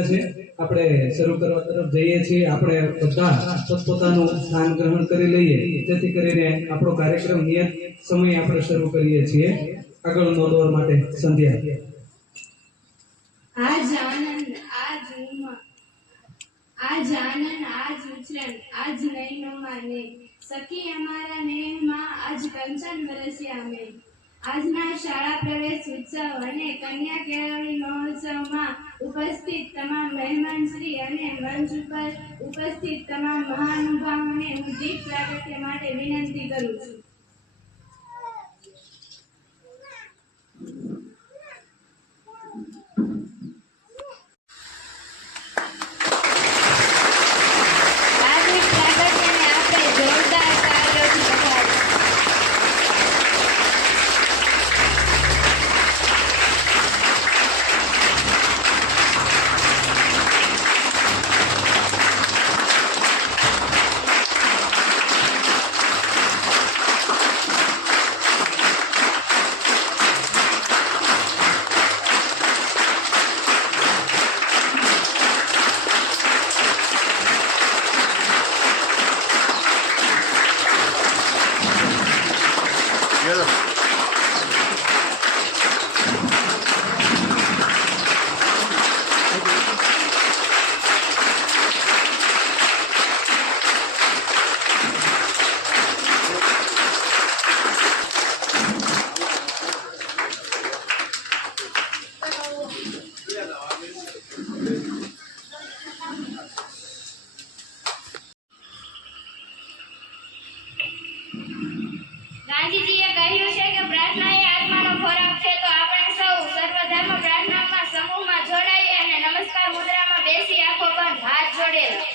આવ્યા છે। આપણે શરૂ કરવા તરફ જઈએ છીએ। આપણે બધા પોતપોતાનું સ્થાન ગ્રહણ કરી લઈએ જેથી કરીને આપણો કાર્યક્રમ નિયત સમયે આપણે શરૂ કરીએ છીએ। આગળનો દોર માટે સંધ્યા। આજ આનંદ આજ ઉમંગ આજ આનંદ આજ ઉછરણ આજ નયનોમાં ને સખી અમારા નેહમાં આજ કંચન વરસ્યા મેં। આજના શાળા પ્રવેશ ઉત્સવ અને કન્યા કેળવણી મહોત્સવમાં ઉપસ્થિત તમામ મહેમાનશ્રી અને મંચ ઉપર ઉપસ્થિત તમામ મહાનુભાવોને હું દીપ પ્રાગટ્ય માટે વિનંતી કરું છું। ગાંધીજીએ કહ્યું છે કે પ્રાર્થના એ આત્માનો ખોરાક છે। તો આપણે સૌ સર્વધર્મ પ્રાર્થનામાં સમૂહમાં જોડાઈ અને નમસ્કાર મુદ્રામાં બેસી આંખો બંધ હાથ જોડેલા।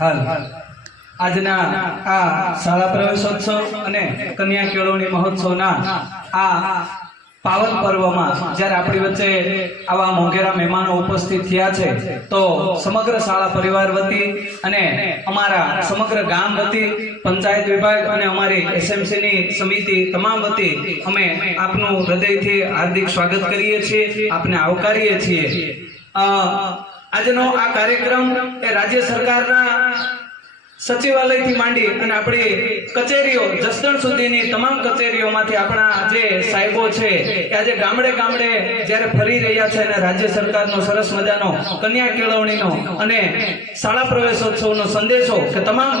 હાલ આજના આ શાળા પ્રવેશોત્સવ અને કન્યા કેળવણી મહોત્સવના આ પાવન પર્વમાં જ્યારે આપણી વચ્ચે આવા મોંઘેરા મહેમાનો ઉપસ્થિત થયા છે તો સમગ્ર શાળા પરિવાર વતી અને અમારા સમગ્ર ગામ વતી પંચાયત વિભાગ અને અમારી એસએમસી ની સમિતિ તમામ વતી અમે આપનું હૃદયથી હાર્દિક સ્વાગત કરીએ છીએ, આપને આવકારીએ છીએ. આજનો આ કાર્યક્રમ એ રાજ્ય સરકારના સચિવાલયથી માંડી અને આપણી કચેરીઓ જસદણ સુધીની તમામ કચેરીઓમાંથી આપણા જે સાહેબો છે એ આજે ગામડે ગામડે જ્યારે ફરી રહ્યા છે અને રાજ્ય સરકારનો સરસ મજાનો કન્યા કેળવણીનો અને શાળા પ્રવેશોત્સવનો સંદેશો કે તમામ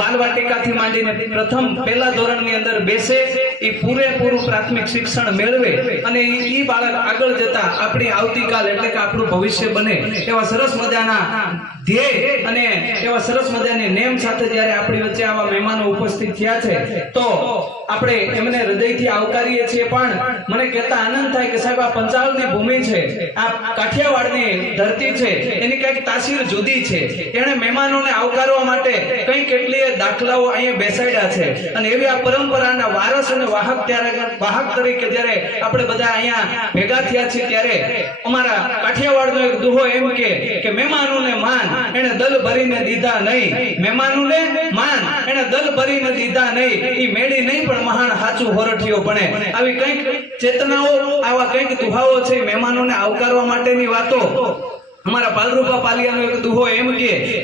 બાલવાટિકાથી માંડીને પ્રથમ પહેલા ધોરણની અંદર બેસે, એ પૂરેપૂરું પ્રાથમિક શિક્ષણ મેળવે અને એ બાળક આગળ જતા આપણી આવતીકાલ એટલે કે આપણું ભવિષ્ય બને એવા સરસ મજાના ધ્યેય અને એવા સરસ મજાની નેમ સાથે જ્યારે આપણી વચ્ચે આવા મહેમાનો ઉપસ્થિત થયા છે તો આપણે એમને હૃદયથી આવકારીએ છીએ. પણ મને કહેતા આનંદ થાય કે સાહેબ આ પંચાળની ભૂમિ છે, આ કાઠિયાવાડની ધરતી છે, એની કંઈક તાસીર જુદી છે. એણે મહેમાનોને આવકારવા માટે કંઈ કેટલીય દાખલાઓ અહીંયા બેસાડ્યા છે અને એવી આ પરંપરાના વારસ અને વાહક તરીકે જ્યારે આપણે બધા અહીંયા ભેગા થયા છીએ ત્યારે અમારા કાઠિયાવાડનો એક દુહો એમ કે મહેમાનોને માન એને દલ ભરીને દીધા નહીં, મહેમાનોને માન એને દલ ભરીને દીધા નહીં, ઈ મેળી નહીં પણ મહાન હાચું હોરઠિયો બને. આવી કંઈક ચેતનાઓ, આવા કંઈક દુહાઓ છે મહેમાનોને આવકારવા માટેની વાતો. અમારા પાલરૂપા પાલિયાનો એક દુહો એમ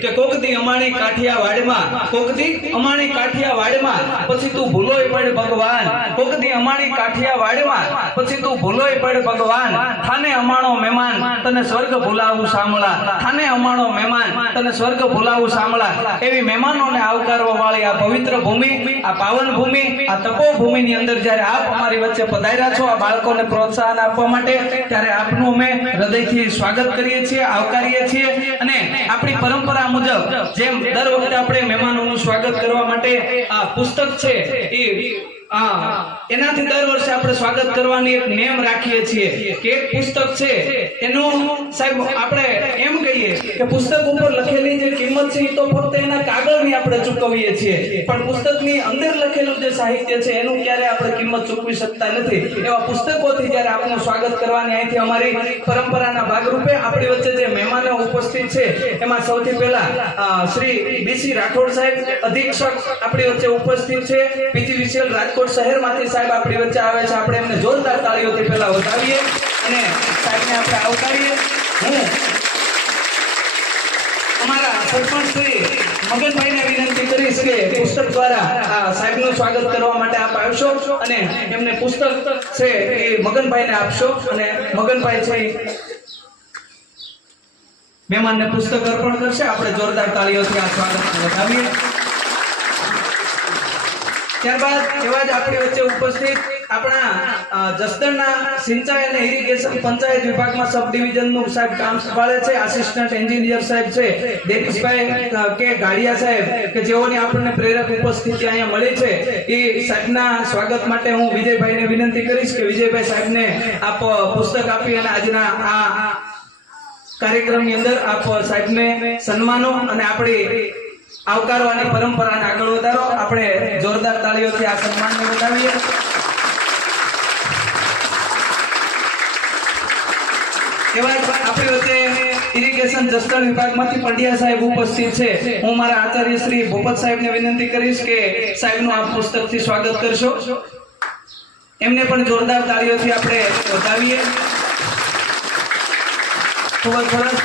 કે કોકદી અમાણી કાઠિયાવાડમાં, કોકદી અમાણી કાઠિયાવાડમાં પછી તું ભૂલોય પડ ભગવાન, કોકદી અમાણી કાઠિયાવાડમાં પછી તું ભૂલોય પડ ભગવાન, થાને અમાણો મહેમાન તને સ્વર્ગ ભૂલાવું સાંભળા, થાને અમાણો મહેમાન તને સ્વર્ગ ભૂલાવું સાંભળા. એવી મહેમાનોને આવકારવા વાળી આ પવિત્ર ભૂમિ, આ પાવન ભૂમિ, આ તપોભૂમિની અંદર જ્યારે આપ અમારી વચ્ચે પધાર્યા છો આ બાળકોને પ્રોત્સાહન આપવા માટે, ત્યારે આપનું અમે હૃદયથી સ્વાગત કરીએ છીએ, આવકારીએ છીએ. અને આપણી પરંપરા મુજબ જેમ દર વખતે આપણે મહેમાનોનું સ્વાગત કરવા માટે આ પુસ્તક છે એનાથી દર વર્ષે આપણે સ્વાગત કરવાની એક નેમ રાખીએ છીએ કે એક પુસ્તક છે એનું સાહેબ આપણે એમ કહીએ કે પુસ્તક ઉપર લખેલી જે કિંમત છે એ તો ફક્ત એના કાગળની આપણે ચૂકવીએ છીએ, પણ પુસ્તકની અંદર લખેલું જે સાહિત્ય છે એનું ક્યારે આપણે કિંમત ચૂકવી શકતા નથી. એવા પુસ્તકોથી જ્યારે આપનું સ્વાગત કરવાની અહીંથી અમારી પરંપરાના ભાગરૂપે આપણી વચ્ચે જે મહેમાનો ઉપસ્થિત છે એમાં સૌથી પહેલા શ્રી બીસી રાઠોડ સાહેબ અધિક્ષક આપણી વચ્ચે ઉપસ્થિત છે. પીજી વિશેલ રાજકોટ શહેરમાંથી સાહેબ આપણી વચ્ચે આવે છે. આપણે એમને જોરદાર તાળીઓથી પહેલા વધાવીએ અને સાહેબને આપણે આવકારીએ. હું અમારા સરપંચ શ્રી મગનભાઈને વિનંતી કરીશ કે પુસ્તક દ્વારા સાહેબનું સ્વાગત કરવા માટે આપ આવશો અને એમને પુસ્તક છે એ મગનભાઈને આપશો અને મગનભાઈ છે મહેમાનને પુસ્તક અર્પણ કરશે. આપણે જોરદાર તાળીઓથી આ સ્વાગત વધાવીએ. ત્યારબાદ એવા જ આપણી વચ્ચે ઉપસ્થિત આપણા જસદણના સિંચાઈ અને ઇરિગેશન પંચાયત વિભાગમાં સબ ડિવિઝનનું સાહેબ કામ સંભાળે છે, આસિસ્ટન્ટ એન્જિનિયર સાહેબ છે દેવીશભાઈ કે ગાડિયા સાહેબ કે જેઓની આપણને પ્રેરક ઉપસ્થિતિ અહીંયા મળી છે. એ સાહેબના સ્વાગત માટે હું વિજયભાઈને વિનંતી કરીશ કે વિજયભાઈ સાહેબને આપ પુસ્તક આપી અને આજના આ કાર્યક્રમની અંદર આપ સાહેબને સન્માનો અને આપણી આવકારવાની પરંપરાને આગળ વધારો. આપણે જોરદાર તાળીઓથી આ સન્માનને વધાવીએ. એવા આપણી વચ્ચે ઇરિગેશન જસદણ વિભાગમાંથી પંડ્યા સાહેબ ઉપસ્થિત છે. હું મારા આચાર્ય શ્રી ભૂપત સાહેબને વિનંતી કરીશ કે સાહેબનું આ પુસ્તકથી સ્વાગત કરશો. એમને પણ જોરદાર તાળીઓથી આપણે વધાવીએ. ખૂબ જ સરસ.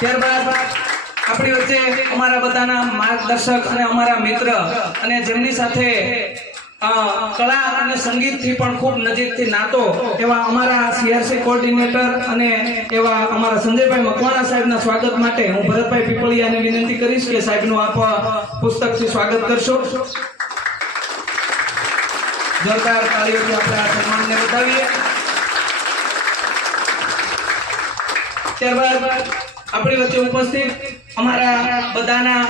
ત્યારબાદ આપણી વચ્ચે અમારા બધાના માર્ગદર્શક અને અમારા મિત્ર અને જેમની સાથે કળા અને સંગીતથી પણ ખૂબ નજીકથી નાતો એવા અમારા સીઆરસી કોઓર્ડિનેટર અને એવા અમારા સંજયભાઈ મકવાણા સાહેબના સ્વાગત માટે હું ભરતભાઈ પીપળિયાને વિનંતી કરીશ કે સાહેબનું આપ પુસ્તકથી સ્વાગત કરશો. જોરદાર તાળીઓથી આપણે આ સન્માનને વધાવીએ. ત્યારબાદ આપણી વચ્ચે ઉપસ્થિત અમારા બધાના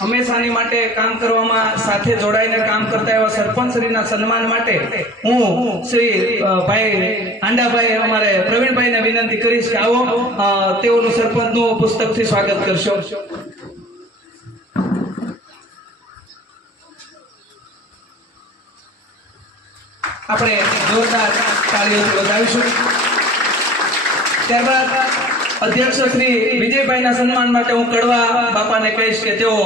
હંમેશાની માટે કામ કરવામાં સાથે જોડાઈને કામ કરતા એવા સરપંચશ્રીના સન્માન માટે હું શ્રી ભાઈ હાંડાભાઈ અમારે પ્રવીણભાઈને વિનંતી કરીશ કે આવો તેઓનું સરપંચનું પુસ્તકથી સ્વાગત કરશો. આપણે જોરદાર તાળીઓથી વધાવીશું. ત્યારબાદ અધ્યક્ષ શ્રી વિજયભાઈના સન્માન માટે હું કડવા બાપાને કહીશ કે તેઓ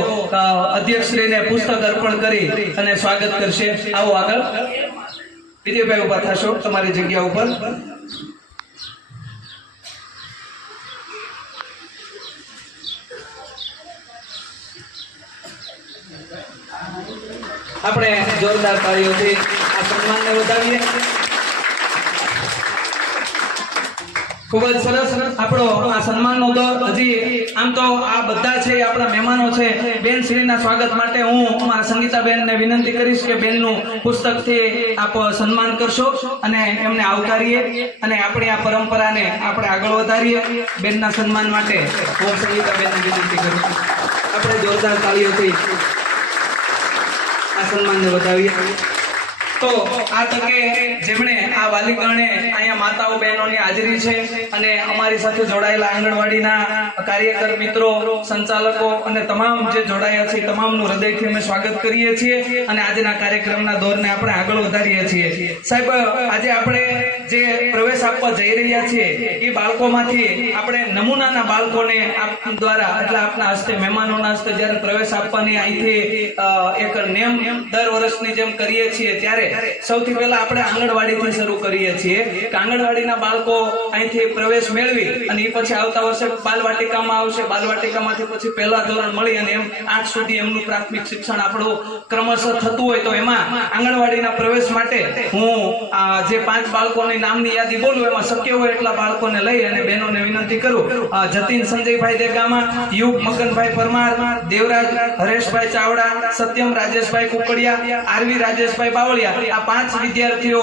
અધ્યક્ષ શ્રીને પુસ્તક અર્પણ કરી અને સ્વાગત કરશે. આવો આગળ વિજયભાઈ ઉભા થશો તમારી જગ્યા ઉપર. આપણે જોરદાર તાળીઓથી આ સન્માનને વધાવીએ. ખૂબ જ સરસ આપણો આ સન્માનનો દોર. હજી આમ તો આ બધા છે આપણા મહેમાનો છે. બેન શ્રીના સ્વાગત માટે હું અમારા સંગીતાબેનને વિનંતી કરીશ કે બેનનું પુસ્તકથી આપ સન્માન કરશો અને એમને આવકારીએ અને આપણી આ પરંપરાને આપણે આગળ વધારીએ. બેનના સન્માન માટે હું સંગીતાબેનને વિનંતી કરું છું. આપણે જોરદાર તાળીઓથી આ સન્માનને વધાવીએ. તો આ તકે જેમણે આ વાલીગણે અહીંયા માતાઓ બહેનોની હાજરી છે અને અમારી સાથે જોડાયેલા આંગણવાડીના કાર્યકર મિત્રો, સંચાલકો અને તમામ જે જોડાયા છે તમામનું હૃદયથી અમે સ્વાગત કરીએ છીએ અને આજના કાર્યક્રમના દોરને આપણે આગળ વધારીએ છીએ. સાહેબ, આજે આપણે જે પ્રવેશ આપવા જઈ રહ્યા છીએ એ બાળકોમાંથી આપણે નમૂનાના બાળકોને આપ દ્વારા એટલે આપના હસ્તે મહેમાનોના હસ્તે જ્યારે પ્રવેશ આપવાની અહીંથી એક નેમ દર વર્ષની જેમ કરીએ છીએ ત્યારે સૌથી પહેલા આપણે આંગણવાડીથી શરૂ કરીએ છીએ કે આંગણવાડીના બાળકો અહીંથી પ્રવેશ મેળવી અને એ પછી આવતા વર્ષે બાલવાટિકામાં આવશે. બાલવાટિકામાંથી પછી પહેલા ધોરણ મળી અને એમ 8 સુધી એમનું પ્રાથમિક શિક્ષણ આપણું ક્રમશઃ થતું હોય તો એમાં આંગણવાડીના પ્રવેશ માટે હું જે 5 બાળકોની નામની યાદી બોલું એમાં શક્ય હોય એટલા બાળકોને લઈ અને બહેનોને વિનંતી કરું. જતીન સંજયભાઈ દેગામા, યુગ મગનભાઈ પરમાર, દેવરાજ હરેશભાઈ ચાવડા, સત્યમ રાજેશભાઈ કુકડિયા, આરવી રાજેશભાઈ બાવળિયા. આ 5 વિદ્યાર્થીઓ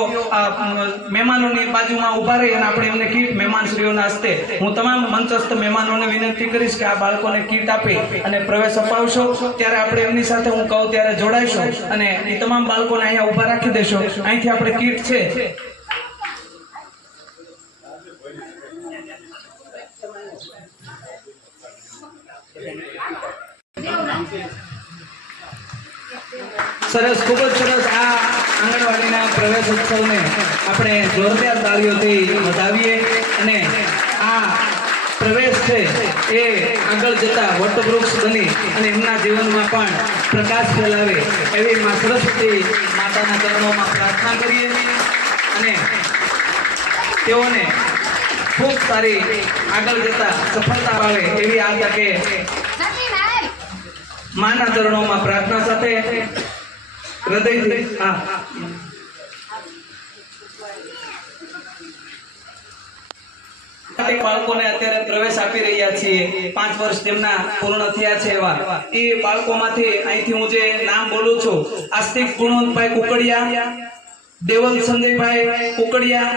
મહેમાનોની બાજુમાં ઉભા રહી અને આપણે એમને કીટ મહેમાનશ્રીઓના હસ્તે હું તમામ મંચસ્થ મહેમાનોને વિનંતી કરીશ કે આ બાળકોને કીટ આપી અને પ્રવેશ અપાવશો. ત્યારે આપણે એમની સાથે હું કહું ત્યારે જોડાઈશું અને એ તમામ બાળકોને અહીંયા ઉભા રાખી દેશો. અહીંથી આપણે કીટ છે સરસ, ખૂબ જ સરસ. આ આંગણવાડીના પ્રવેશ ઉત્સવને આપણે જોરદાર તાળીઓથી વધાવીએ અને આ પ્રવેશ છે એ આગળ જતા વટવૃક્ષ બની અને એમના જીવનમાં પણ પ્રકાશ ફેલાવે એવી મા સરસ્વતી માતાના ચરણોમાં પ્રાર્થના કરીએ અને તેઓને ખૂબ સારી આગળ જતા સફળતા આવે એવી આ તકે માના ચરણોમાં પ્રાર્થના સાથે હૃદયથી બાળકોને અત્યારે પ્રવેશ આપી રહ્યા છીએ. 5 વર્ષ જેમના પૂર્ણ થયા છે એવા એ બાળકોમાંથી અહીંથી હું જે નામ બોલું છું: આસ્તિક ગુણવંતભાઈ કુકડિયા, દેવલ સંજયભાઈ કુકડિયા,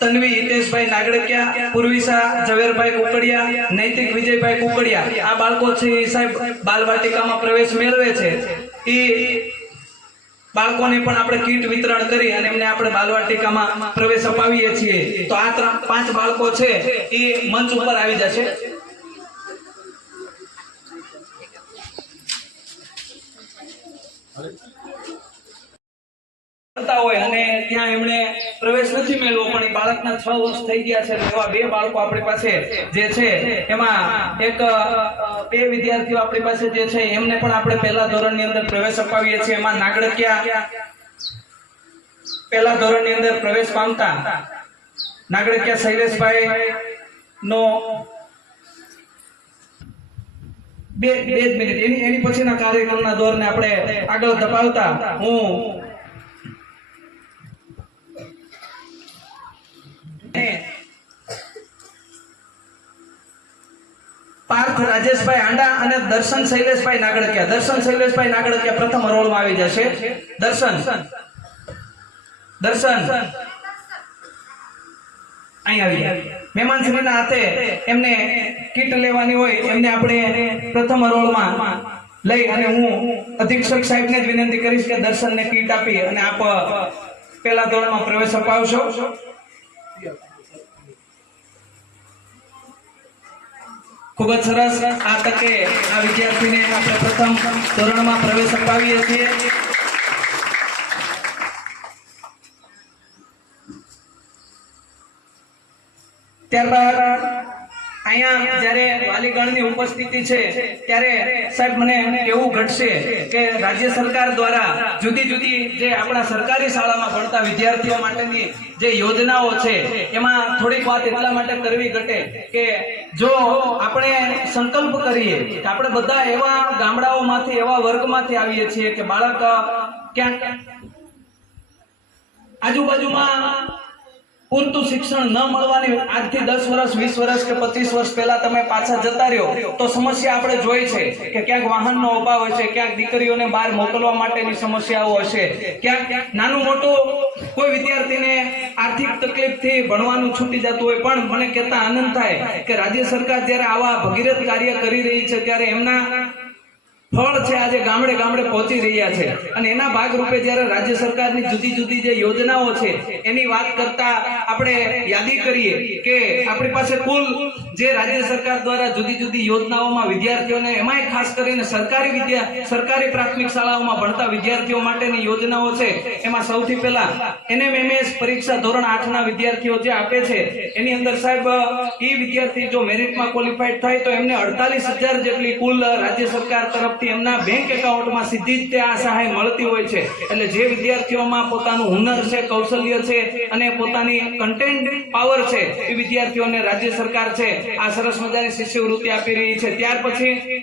તન્વી હિતેશભાઈ નાગડકિયા, પૂર્વિશા ઝવેરભાઈ કુકડિયા, નૈતિક વિજયભાઈ કુકડિયા. આ બાળકો છે એ સાહેબ બાલવાટિકામાં પ્રવેશ મેળવે છે. એ બાળકોને પણ આપણે કીટ વિતરણ કરી અને એમને આપણે બાલવાટિકામાં પ્રવેશ અપાવીએ છીએ. તો આ 5 બાળકો છે એ મંચ ઉપર આવી જશે. હોય અને ત્યાં એમણે પ્રવેશ નથી મેળવ્યો પણ એ બાળકના 6 વર્ષ થઈ ગયા છે. એવા 2 બાળકો આપણી પાસે જે છે એમાં એક 2 વિદ્યાર્થીઓ આપણી પાસે જે છે એમને પણ આપણે પહેલા ધોરણની અંદર પ્રવેશ અપાવીએ છીએ. એમાં નાગડકિયા પહેલા ધોરણની અંદર પ્રવેશ પામતા નાગડકિયા શૈલેષભાઈ નો 2 મિનિટ એની પછીના કાર્યક્રમના દોરને આપણે આગળ ધપાવતા હું પાર્થ રાજેશભાઈ આંડા અને દર્શન શૈલેષભાઈ નાગડકિયા. દર્શન શૈલેષભાઈ નાગડકિયા પ્રથમ હરોળમાં આવી જશે. દર્શન અહીં આવી જાય. મહેમાનશ્રીના હાથે એમને કીટ લેવાની હોય એમને આપણે પ્રથમ હરોળમાં લઈ અને હું અધિક્ષક સાહેબને જ વિનંતી કરીશ કે દર્શનને કીટ આપી અને આપ પહેલા ધોરણમાં પ્રવેશ અપાવશો. ખૂબ જ સરસ. આ તકે આ વિદ્યાર્થીને આપણે પ્રથમ ધોરણમાં પ્રવેશ અપાવીએ છીએ. ત્યારબાદ અહીંયા જ્યારે વાલીગણની ઉપસ્થિતિ છે ત્યારે સાહેબ મને એવું ઘટશે કે રાજ્ય સરકાર દ્વારા જુદી જુદી જે આપણા સરકારી શાળામાં ભણતા વિદ્યાર્થીઓ માટેની જે યોજનાઓ છે એમાં થોડીક વાત એટલા માટે કરવી ઘટે કે જો આપણે સંકલ્પ કરીએ કે આપણે બધા એવા ગામડાઓમાંથી એવા વર્ગમાંથી આવીએ છીએ કે બાળક ક્યાંક આજુબાજુમાં પૂરતું શિક્ષણ ન મળવાની આજથી 10 વર્ષ 20 વર્ષ કે 25 વર્ષ પહેલા તમે પાછા જતા રહ્યો તો સમસ્યા આપણે જોઈ છે કે ક્યાંક વાહનનો અભાવ હશે, ક્યાંક દીકરીઓને બહાર મોકલવા માટેની સમસ્યાઓ હશે, ક્યાંક નાનું મોટું કોઈ વિદ્યાર્થીને આર્થિક તકલીફથી ભણવાનું છૂટી જતું હોય. પણ મને કહેતા આનંદ થાય કે રાજ્ય સરકાર જ્યારે આવા ભગીરથ કાર્ય કરી રહી છે ત્યારે એમના ફળ છે આજે ગામડે ગામડે પહોંચી રહ્યા છે. અને એના ભાગરૂપે જ્યારે રાજ્ય સરકારની જુદી જુદી જે યોજનાઓ છે એની વાત કરતા આપણે યાદી કરીએ કે આપણી પાસે કુલ જે રાજ્ય સરકાર દ્વારા જુદી જુદી યોજનાઓમાં વિદ્યાર્થીઓને એમાંય ખાસ કરીને સરકારી પ્રાથમિક શાળાઓમાં ભણતા વિદ્યાર્થીઓ માટેની યોજનાઓ છે. એમાં સૌથી પહેલા NMMS પરીક્ષા ધોરણ 8 ના વિદ્યાર્થીઓ જે આપે છે એની અંદર સાહેબ એ વિદ્યાર્થી જો મેરિટમાં ક્વોલિફાઈડ થાય તો એમને 48,000 જેટલી કુલ રાજ્ય સરકાર તરફ એમના બેંક એકાઉન્ટમાં સીધી જ તે આ સહાય મળતી હોય છે. એટલે જે વિદ્યાર્થીઓમાં પોતાનું હુનર છે, કૌશલ્ય છે અને પોતાની કન્ટેન્ટ પાવર છે એ વિદ્યાર્થીઓને રાજ્ય સરકાર છે આ સરસ મજાની શિષ્યવૃત્તિ આપી રહી છે. ત્યાર પછી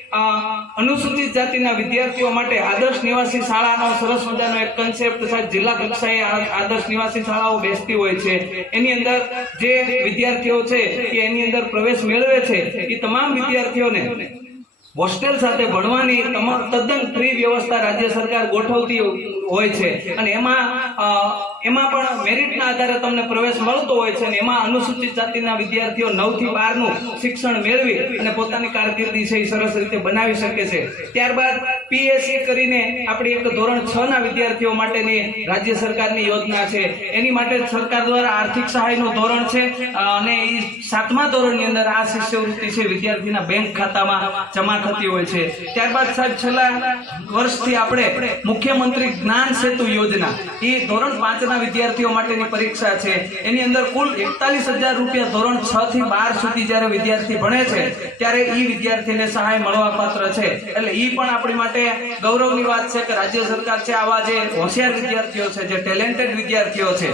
અનુસૂચિત જાતિના વિદ્યાર્થીઓ માટે આદર્શ નિવાસી શાળાનો સરસ મજાનો એક કન્સેપ્ટ સાહેબ જિલ્લા કક્ષાએ આદર્શ નિવાસી શાળાઓ બેસતી હોય છે. એની અંદર જે વિદ્યાર્થીઓ છે એ એની અંદર પ્રવેશ મેળવે છે એ તમામ વિદ્યાર્થીઓને હોસ્ટેલ સાથે ભણવાની તદ્દન ફ્રી વ્યવસ્થા રાજ્ય સરકાર ગોઠવતી હોય છે. અને એમાં પણ મેરિટના આધારે તમને પ્રવેશ મળતો હોય છે. અને એમાં અનુસૂચિત જાતિના વિદ્યાર્થીઓ 9 થી 12 નું શિક્ષણ મેળવી અને પોતાની કારકિર્દી છે એ સરસ રીતે બનાવી શકે છે. ત્યારબાદ PSE કરીને આપણી એક ધોરણ 6 ના વિદ્યાર્થીઓ માટેની રાજ્ય સરકારની યોજના છે. એની માટે સરકાર દ્વારા આર્થિક સહાયનું ધોરણ છે અને એ 7મા ધોરણની અંદર આ શિષ્યવૃત્તિ છે વિદ્યાર્થીના બેંક ખાતામાં જમા થતી હોય છે. ત્યારબાદ સાહેબ છેલ્લા વર્ષથી આપણે મુખ્યમંત્રી જ્ઞાન સેતુ યોજના એ ધોરણ 5 ના વિદ્યાર્થીઓ માટેની પરીક્ષા છે. એની અંદર કુલ 41,000 રૂપિયા ધોરણ 6 થી 12 સુધી જ્યારે વિદ્યાર્થી ભણે છે ત્યારે એ વિદ્યાર્થીને સહાય મળવા પાત્ર છે. એટલે એ પણ આપણી માટે ગૌરવની વાત છે કે રાજ્ય સરકાર છે આવા જે હોશિયાર વિદ્યાર્થીઓ છે, જે ટેલેન્ટેડ વિદ્યાર્થીઓ છે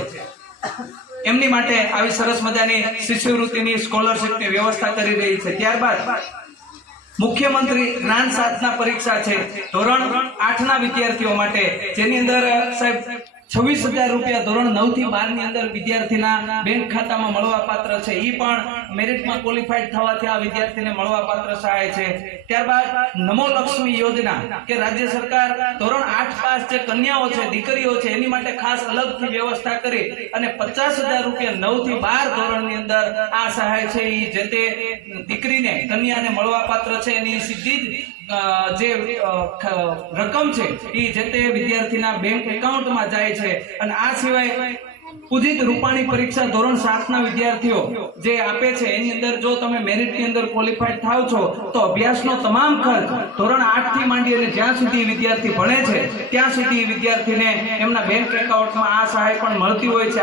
એમની માટે આવી સરસ મજાની શિષ્યવૃત્તિની સ્કોલરશિપની વ્યવસ્થા કરી રહી છે. ત્યારબાદ મુખ્યમંત્રી જ્ઞાન સાધના પરીક્ષા છે ધોરણ 8 ના વિદ્યાર્થીઓ માટે, જેની અંદર સાહેબ 26,000 રૂપિયા ધોરણ 9 થી 12 ની અંદર વિદ્યાર્થીના બેંક ખાતામાં મળવા પાત્ર છે. એ પણ મેરિટમાં ક્વોલિફાઈડ થવાથી આ વિદ્યાર્થીને મળવા પાત્ર સહાય છે. ત્યારબાદ નમો લક્ષ્મી યોજના કે રાજ્ય સરકાર ધોરણ 8 પાસ જે કન્યાઓ છે, દીકરીઓ છે એની માટે ખાસ અલગથી વ્યવસ્થા કરી અને 50,000 રૂપિયા 9 થી 12 ધોરણની અંદર આ સહાય છે એ જે તે દીકરીને કન્યાને મળવા પાત્ર છે. એની સીધી જ જે રકમ છે એ જે તે વિદ્યાર્થીના બેંક એકાઉન્ટમાં જાય છે. અને આ સિવાય ઉદિત રૂપાણી પરીક્ષા ધોરણ 7 ના વિદ્યાર્થીઓ જે આપે છે એની અંદર જો તમે મેરિટની અંદર ક્વોલિફાઈડ થાવ છો તો અભ્યાસનો તમામ ખર્ચ ધોરણ 8 થી માંડી અને જ્યાં સુધી વિદ્યાર્થી ભણે છે ત્યાં સુધી વિદ્યાર્થીને એમના બેંક એકાઉન્ટમાં આ સહાય પણ મળતી હોય છે.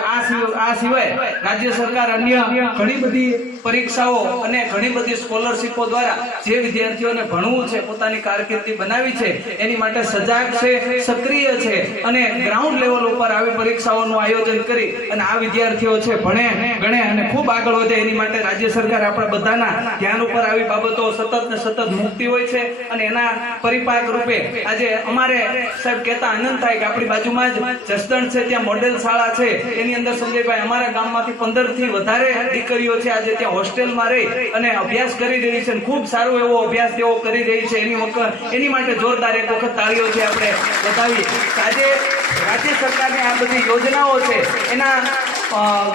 આ સિવાય રાજ્ય સરકાર અન્ય ઘણી બધી પરીક્ષાઓ અને ઘણી બધી સ્કોલરશીપો દ્વારા જે વિદ્યાર્થીઓને ભણવું છે, પોતાની કારકિર્દી બનાવી છે એની માટે સજાગ છે, સક્રિય છે અને ગ્રાઉન્ડ લેવલ ઉપર આવી પરીક્ષાઓનું આયોજન કરી અને આ વિદ્યાર્થીઓ છે ભણે ગણે અને ખૂબ આગળ વધે એની માટે રાજ્ય સરકાર આપણા બધાના ધ્યાન ઉપર આવી બાબતો સતત ને સતત મૂકતી હોય છે. અને એના પરિપાક રૂપે આજે અમારે સાહેબ કહેતા આનંદ થાય કે આપણી બાજુમાં જ જસદણ છે, ત્યાં મોડેલ શાળા છે. એની અંદર સંજયભાઈ અમારા ગામમાંથી 15 થી વધારે દીકરીઓ છે આજે ત્યાં હોસ્ટેલમાં રહી અને અભ્યાસ કરી રહી છે. ખૂબ સારો એવો અભ્યાસ તેઓ કરી રહી છે. એની માટે જોરદાર એક વખત તાળીઓથી આપણે બતાવીએ. આજે રાજ્ય સરકારની આ બધી યોજનાઓ છે એના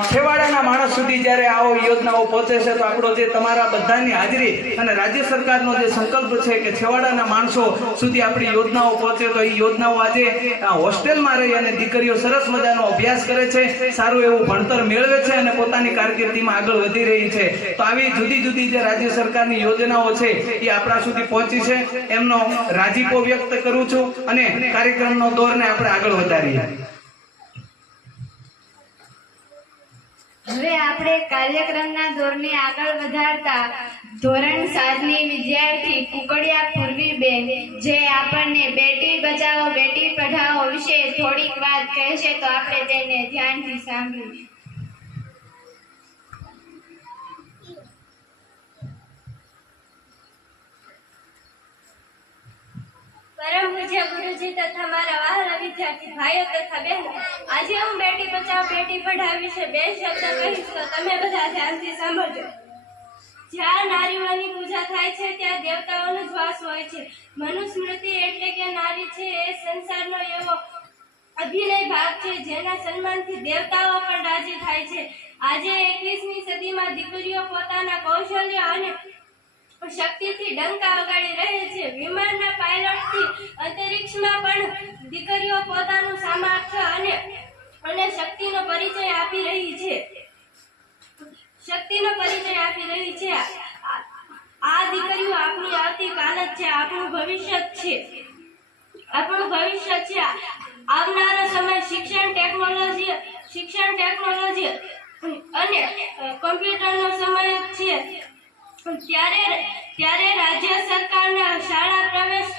છેવાડાના માણસ સુધી જ્યારે આવો યોજનાઓ પહોંચે છે તો આપણો જે તમારા બધાની હાજરી અને રાજ્ય સરકારનો જે સંકલ્પ છે કે છેવાડાના માણસો સુધી આપણી યોજનાઓ પહોંચે તો એ યોજનાઓ આજે હોસ્ટેલમાં રહી અને દીકરીઓ સરસ મજાનો અભ્યાસ કરે છે, સારું એવું ભણતર મેળવે છે અને પોતાની કારકિર્દીમાં આગળ વધી રહી છે. તો આવી જુદી જુદી જે રાજ્ય સરકારની યોજનાઓ છે એ આપણા સુધી પહોંચી છે એમનો રાજીપો વ્યક્ત કરું છું અને કાર્યક્રમનો દોરને આપણે આગળ વધારીએ. હવે આપણે કાર્યક્રમના દોરને આગળ વધારતા ધોરણ 7ની વિદ્યાર્થી કુકડિયા પૂર્વીબેન જે આપણને બેટી બચાવો બેટી પઢાઓ વિશે થોડીક વાત કહેશે તો આપણે તેને ધ્યાનથી સાંભળીએ. પરમ પૂજ્ય ગુરુજી તથા મારા વહાલા વિદ્યાર્થી ભાઈઓ તથા બહેનો, આજે હું બેટી બચાવો બેટી પઢાઓ વિશે 2 શબ્દ કહીશ તો તમે બધા ધ્યાનથી સાંભળજો. જ્યાં નારીઓની પૂજા થાય છે ત્યાં દેવતાઓનો જ વાસ હોય છે. મનુસ્મૃતિ એટલે કે નારી છે એ સંસારનો એવો અભિનય ભાગ છે જેના સન્માનથી દેવતાઓ પણ રાજી થાય છે. આજે 21મી સદીમાં દીકરીઓ પોતાના કૌશલ્ય અને શક્તિથી ડંકા વગાડી રહી છે. વિમાનના પાયલટથી અંતરિક્ષમાં પણ દીકરીઓ પોતાનું સામર્થ્ય અને શક્તિનો પરિચય આપી રહી છે. આ દીકરીઓ આપણી આવતીકાલ જ છે, આપણું ભવિષ્ય છે. આવનારો સમય શિક્ષણ ટેકનોલોજી અને કમ્પ્યુટરનો સમય છે. ત્યારે રાજ્ય સરકારના શાળા પ્રવેશ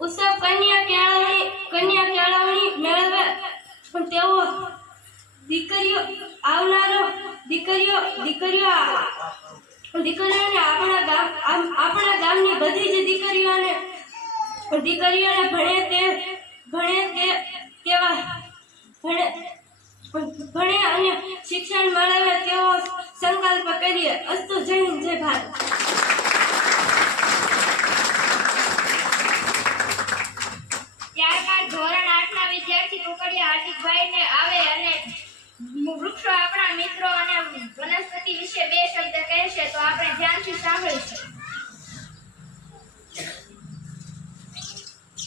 ઉત્સવ કન્યા કેળવણી મેળવે તેઓ દીકરીઓને આપણા ગામની બધી જ દીકરીઓને ભણે અને શિક્ષણ મેળવે તેવો સંકલ્પ કરીએ. અસ્તુ. જય હિન્દ, જય ભારત. ત્યારબાદ ધોરણ 8ના વિદ્યાર્થી કુકડિયા હાર્દિકભાઈને આવે અને વૃક્ષો આપણા મિત્રો અને વનસ્પતિ વિશે 2 શબ્દ કહેશે તો આપણે ધ્યાનથી સાંભળીશું.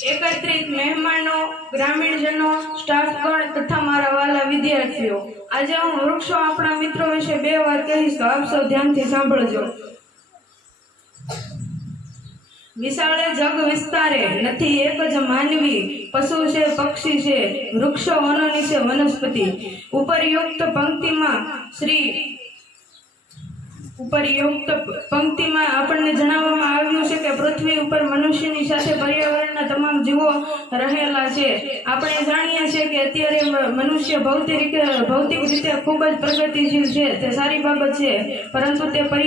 એકત્રિત મહેમાનો, ગ્રામીણજનો, સ્ટાફગણ તથા મારા વાલા વિદ્યાર્થીઓ, આજે હું વૃક્ષો આપણા મિત્રો વિશે 2 વાર કહીશ તો આપ સૌ ધ્યાનથી સાંભળજો. વિશાળે જગ વિસ્તારે નથી એક જ માનવી, પશુ છે પક્ષી છે વૃક્ષો વનોની છે વનસ્પતિ. ઉપરયુક્ત પંક્તિમાં આપણને જણાવવામાં આવ્યું છે કે પૃથ્વી ઉપર મનુષ્યની સાથે પર્યાવરણના તમામ જીવો રહેલા છે. આપણે જાણીએ છીએ કે અત્યારે મનુષ્ય ભૌતિક રીતે ખૂબ જ પ્રગતિશીલ છે, તે સારી બાબત છે, પરંતુ તે પર્યાવરણ